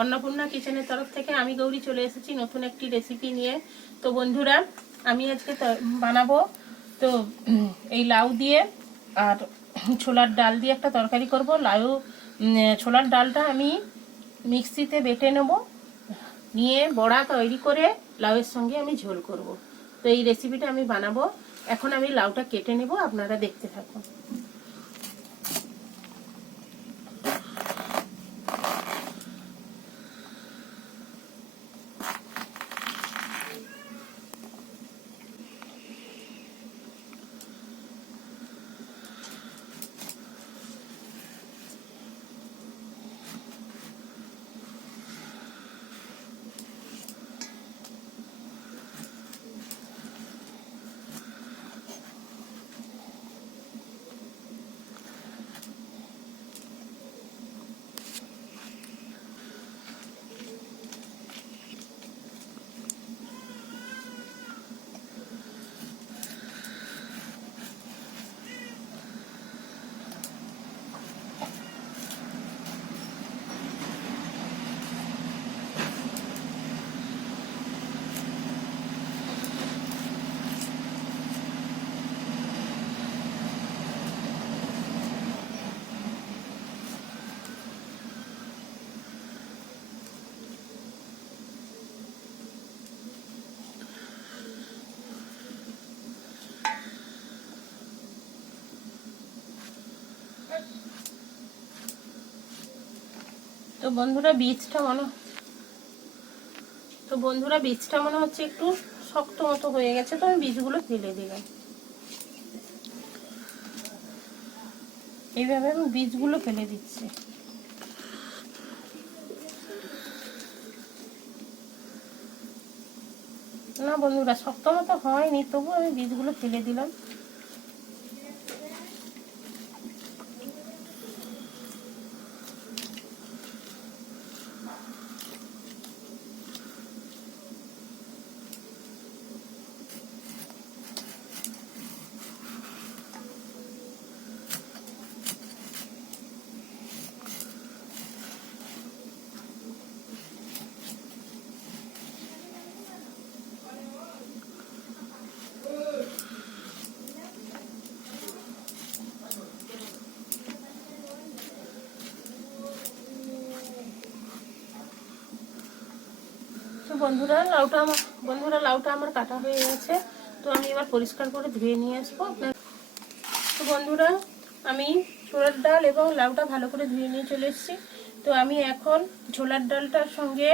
অন্নপূর্ণা কিচেনের তরফ থেকে আমি গৌরী চলে এসেছি নতুন একটি রেসিপি নিয়ে। তো বন্ধুরা, আমি আজকে বানাবো তো এই লাউ দিয়ে আর ছোলার ডাল দিয়ে একটা তরকারি করব। লাউ ছোলার ডালটা আমি মিক্সিতে বেটে নেব, নিয়ে বড়া তৈরি করে লাউয়ের সঙ্গে আমি ঝোল করব। তো এই রেসিপিটা আমি বানাবো। এখন আমি লাউটা কেটে নেব, আপনারা দেখতে থাকুন। তো বন্ধুরা বীজটা মনে হচ্ছে একটু শক্ত মতো হয়ে গেছে, তো আমি বীজগুলো ফেলে দিলাম। এইভাবে আমি বীজগুলো ফেলে দিচ্ছি। না বন্ধুরা, শক্ত মতো হয়নি, তবু আমি বীজগুলো ফেলে দিলাম। তো বন্ধুরা লাউটা আমার কাটা হয়ে গেছে। তো আমি এবার পরিষ্কার করে ধুয়ে নিয়ে আসবো। তো বন্ধুরা, আমি ছোলার ডাল এবং লাউটা ভালো করে ধুয়ে নিয়ে চলে এসেছি। তো আমি এখন ছোলার ডালটার সঙ্গে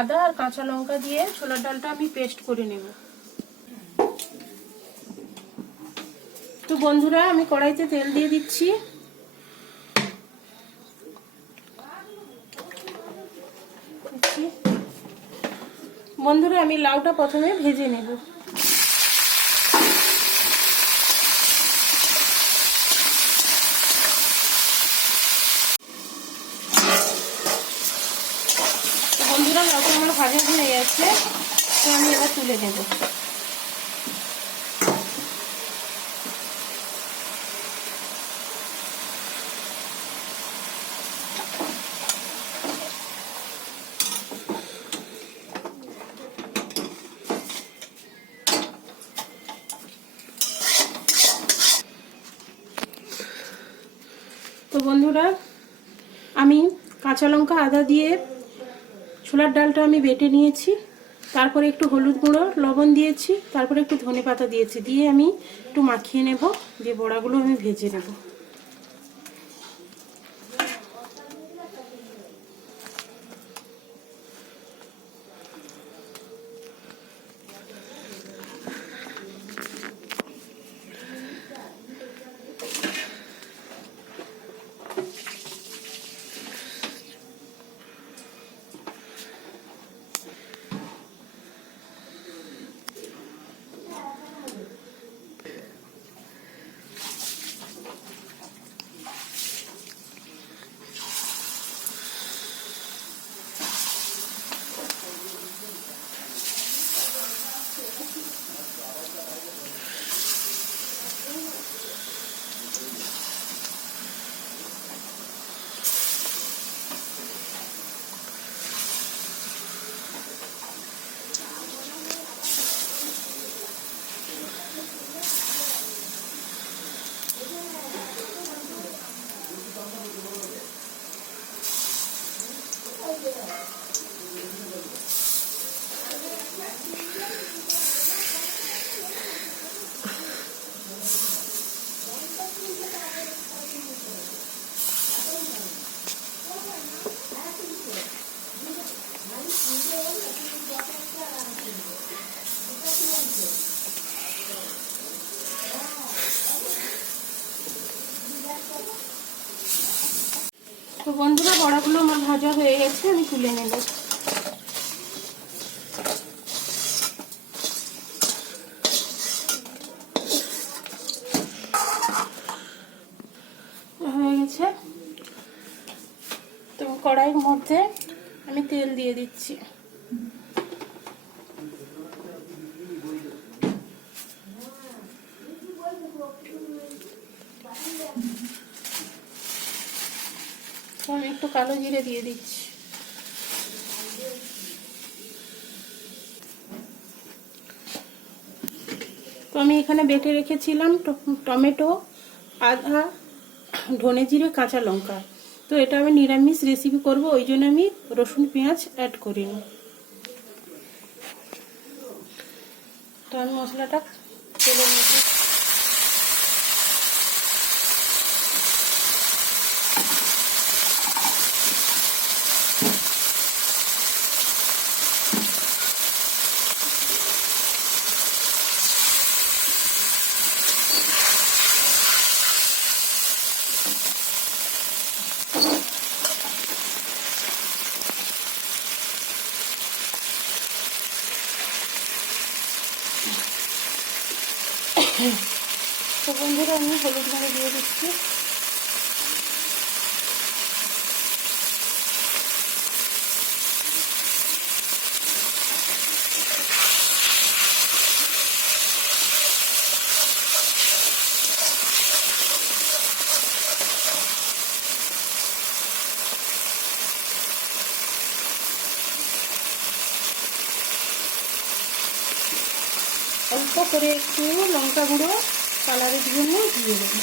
আদা আর কাঁচা লঙ্কা দিয়ে ছোলার ডালটা আমি পেস্ট করে নেব। তো বন্ধুরা, আমি কড়াইতে তেল দিয়ে দিচ্ছি। বন্ধুরা, আমি লাউটা প্রথমে ভেজে নেব। বন্ধুরা, লাউটা আমার ভাজা হয়ে গেছে, তো আমি এবার তুলে নেব। তো বন্ধুরা, আমি কাঁচা লঙ্কা আদা দিয়ে ছোলার ডালটা আমি বেটে নিয়েছি। তারপরে একটু হলুদ গুঁড়ো লবণ দিয়েছি, তারপরে একটু ধনেপাতা দিয়েছি, দিয়ে আমি একটু মাখিয়ে নেব, দিয়ে বড়াগুলো আমি ভেজে নেব। তো বন্ধুরা বড়াগুলো আমার ভাজা হয়ে গেছে, আমি তুলে নেব। হয়ে গেছে। তো কড়াইয়ের মধ্যে আমি তেল দিয়ে দিচ্ছি। আমি একটু কালো জিরে দিয়ে দিচ্ছি। তো আমি এখানে বেটে রেখেছিলাম টমেটো, আদা, ধনে জিরে, কাঁচা লঙ্কা। তো এটা আমি নিরামিষ রেসিপি করব, ওই জন্য আমি রসুন পেঁয়াজ অ্যাড করিনি। তো আমি মশলাটা তেলের মধ্যে তো বন্ধুরা আমি হলুদ গুঁড়ো দিয়ে দিচ্ছি। অল্প করে একটু লঙ্কা গুঁড়ো কালারের জন্য দিয়ে দেবো।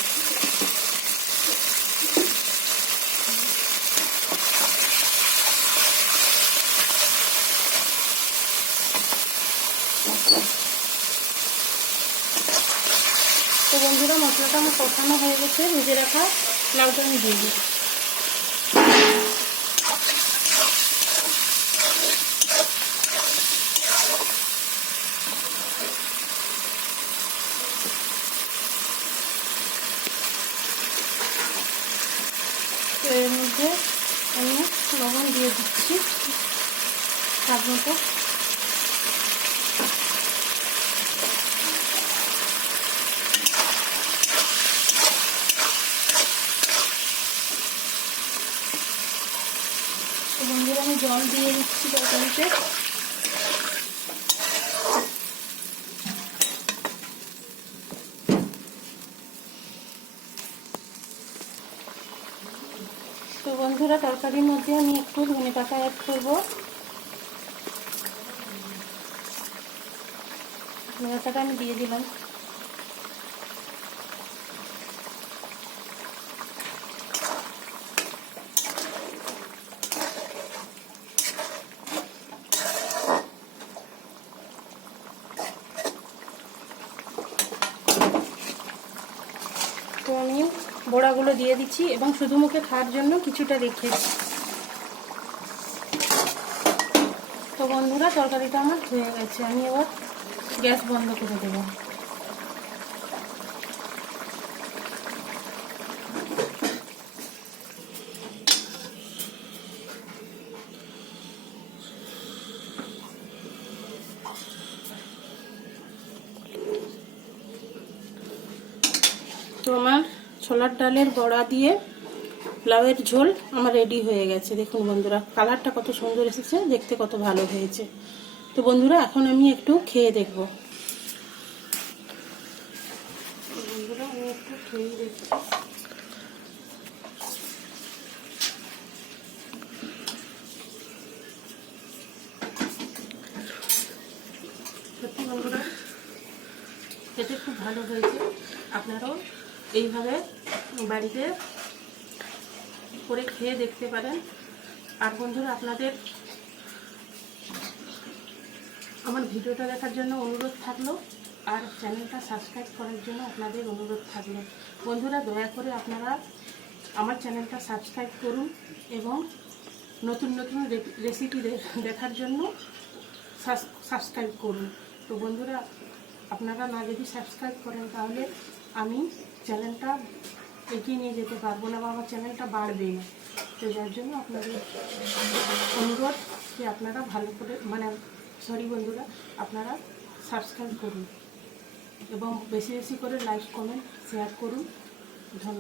তো বন্ধুরা মশলাটা আমার কষানো হয়ে গেছে, ভেজে রাখা লাউটা আমি দিয়ে দিই। তো এর মধ্যে আমি লবণ দিয়ে দিচ্ছি স্বাদ মতো। তো বন্ধুরা আমি জল দিয়ে দিচ্ছি তরকারিতে। তো বন্ধুরা তরকারির মধ্যে আমি একটু ধনে পাতা অ্যাড করবো। ধনে পাতাটা আমি দিয়ে দিলাম। তো আমি বড়াগুলো দিয়ে দিচ্ছি এবং শুধু মুখে খাওয়ার জন্য কিছুটা রেখেছি। তো বন্ধুরা তরকারিটা আমার হয়ে গেছে, আমি এবার গ্যাস বন্ধ করে দেব। তো আমার ছোলার ডালের বড়া দিয়ে লাউয়ের ঝোল আমার রেডি হয়ে গেছে। দেখুন বন্ধুরা কালারটা কত সুন্দর এসেছে, দেখতে কত ভালো হয়েছে। তো বন্ধুরা এখন আমি একটু খেয়ে দেখব। বন্ধুরা আমি একটু খেয়ে দেখছি। সত্যি বন্ধুরা খেতে খুব ভালো হয়েছে। আপনারাও এইভাবে বাড়িতে করে খেয়ে দেখতে পারেন। আর বন্ধুরা আপনাদের আমার ভিডিওটা দেখার জন্য অনুরোধ থাকলো, আর চ্যানেলটা সাবস্ক্রাইব করার জন্য আপনাদের অনুরোধ থাকলো। বন্ধুরা দয়া করে আপনারা আমার চ্যানেলটা সাবস্ক্রাইব করুন এবং নতুন নতুন রেসিপি দেখার জন্য সাবস্ক্রাইব করুন। তো বন্ধুরা আপনারা না যদি সাবস্ক্রাইব করেন তাহলে আমি চ্যানেলটা এগিয়ে নিয়ে যেতে পারবো না বা আমার চ্যানেলটা বাড়বে না। তো যার জন্য আপনাদের অনুরোধ যে আপনারা ভালো করে সরি বন্ধুরা, আপনারা সাবস্ক্রাইব করুন এবং বেশি বেশি করে লাইক কমেন্ট শেয়ার করুন। ধন্যবাদ।